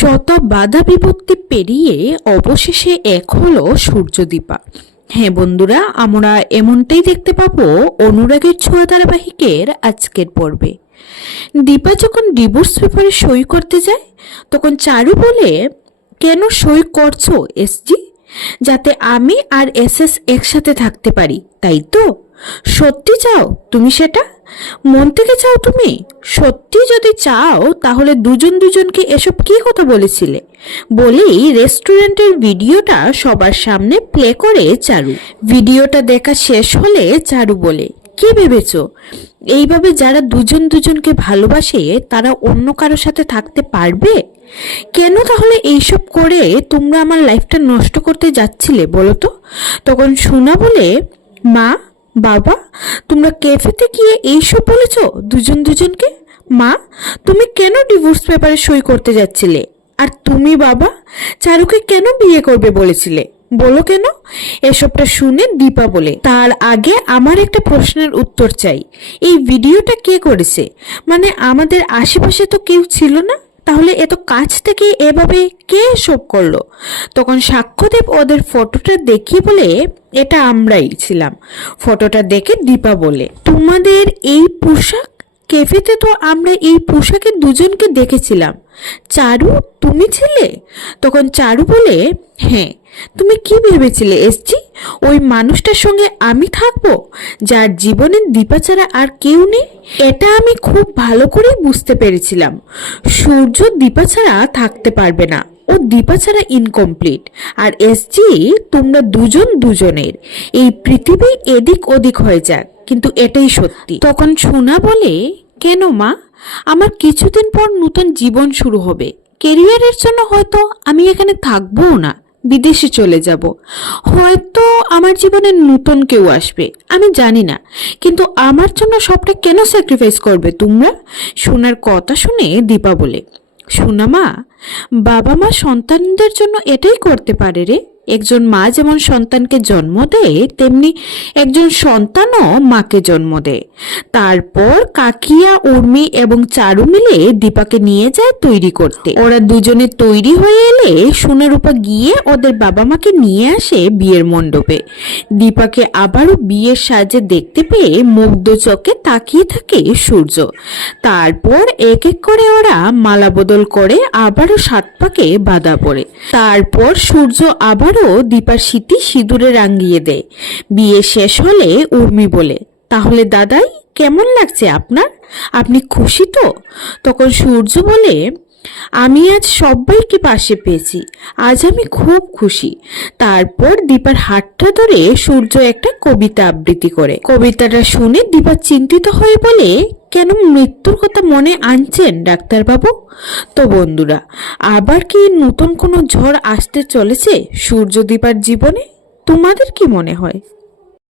শত বাধা বিপত্তি পেরিয়ে অবশেষে এক হলো সূর্যদীপা। হ্যাঁ বন্ধুরা, আমরা এমনটাই দেখতে পাবো অনুরাগের ছোঁয়া ধারাবাহিকের আজকের পর্বে। দীপা যখন ডিভোর্স পেপারে সই করতে যায় তখন চারু বলে, কেন সই করছো এসজি? যাতে আমি আর এসএস একসাথে থাকতে পারি, তাই তো? সত্যি চাও তুমি সেটা? মন থেকে চাও তুমি? সত্যি যদি চাও তাহলে দুজন দুজনকে এসব কি কথা বলেছিলে? বলেই রেস্টুরেন্টের ভিডিওটা সবার সামনে প্লে করে চারু। ভিডিওটা দেখা শেষ হলে চারু বলে, কি ভেবেছো এইভাবে যারা দুজন দুজনকে ভালোবাসে তারা অন্য কারোর সাথে থাকতে পারবে? কেন তাহলে এইসব করে তোমরা আমার লাইফটা নষ্ট করতে যাচ্ছিলে বলো তো? তখন সোনা বলে, মা বাবা তোমরা ক্যাফেতে গিয়ে এইসব বলেছো দুজন দুজনকে? মা তুমি কেন ডিভোর্স পেপারে সই করতে যাচ্ছিলে? আর তুমি বাবা চারুকে কেন বিয়ে করবে বলেছিলে, বলো কেন? এসবটা শুনে দীপা বলে, তার আগে আমার একটা প্রশ্নের উত্তর চাই। এই ভিডিওটা কে করেছে? মানে আমাদের আশেপাশে তো কেউ ছিল না, তাহলে এত কাছ থেকে এভাবে কে এসব করলো? তখন সাক্ষ্যদেব ওদের ফটোটা দেখিয়ে বলে, এটা আমরাই ছিলাম। ফটোটা দেখে দীপা বলে, তোমাদের এই পোশাক? ক্যাফেতে তো আমরা এই পোশাকে দুজনকে দেখেছিলাম। চারু তুমি ছিলে? তখন চারু বলে, হ্যাঁ। তুমি কি ভেবেছিলে এসজি ওই মানুষটার সঙ্গে আমি থাকবো যার জীবনে দীপা ছাড়া আর কেউ নেই? এটা আমি খুব ভালো করে বুঝতে পেরেছিলাম। সূর্য দীপা ছাড়া থাকতে পারবে না, ও দীপা ছাড়া ইনকমপ্লিট। আর এসজি তোমরা দুজন দুজনের। এই পৃথিবী এদিক ওদিক হয়ে যাক, কিন্তু এটাই সত্যি। তখন সোনা বলে, কেন মা? আমার কিছুদিন পর নতুন জীবন শুরু হবে। কেরিয়ারের জন্য হয়তো আমি এখানে থাকবো না, বিদেশে চলে যাব। হয়তো আমার জীবনে নতুন কেউ আসবে, আমি জানি না, কিন্তু আমার জন্য সবটা কেন স্যাক্রিফাইস করবে তোমরা? সোনার কথা শুনে দীপা বলে, সোনা মা, বাবা মা সন্তানদের জন্য এটাই করতে পারে রে। একজন মা যেমন সন্তানকে জন্ম দেয় তেমনি একজন সন্তানও মাকে জন্ম দেয়। তারপর কাকিয়া উর্মি এবং চারু মিলে দীপাকে নিয়ে যায় তৈরি করতে। ওরা দুজনে তৈরি হয়ে এলে সোনারূপা গিয়ে ওদের বাবা মাকে নিয়ে আসে বিয়ের মণ্ডপে। দীপাকে আবারও বিয়ের সাজে দেখতে পেয়ে মুগ্ধ চোখে তাকিয়ে থাকে সূর্য। তারপর এক এক করে ওরা মালা বদল করে আবারও সাত পাকে বাঁধা পড়ে। তারপর সূর্য আবারও দীপার স্মৃতি সিঁদুরে রাঙিয়ে দেয়। বিয়ে শেষ হলে উর্মি বলে, তাহলে দাদাই কেমন লাগছে আপনার? আপনি খুশি তো? তখন সূর্য বলে, আমি আজ সবাইকে পাশে পেয়েছি, আজ আমি খুব খুশি। তারপর দীপার হাতটা ধরে সূর্য একটা কবিতা আবৃত্তি করে। কবিতাটা শুনে দীপা চিন্তিত হয়ে বলে, কেন মৃত্যুর কথা মনে আনছেন ডাক্তারবাবু? তো বন্ধুরা, আবার কি নতুন কোনো ঝড় আসতে চলেছে সূর্য দীপার জীবনে? তোমাদের কি মনে হয়?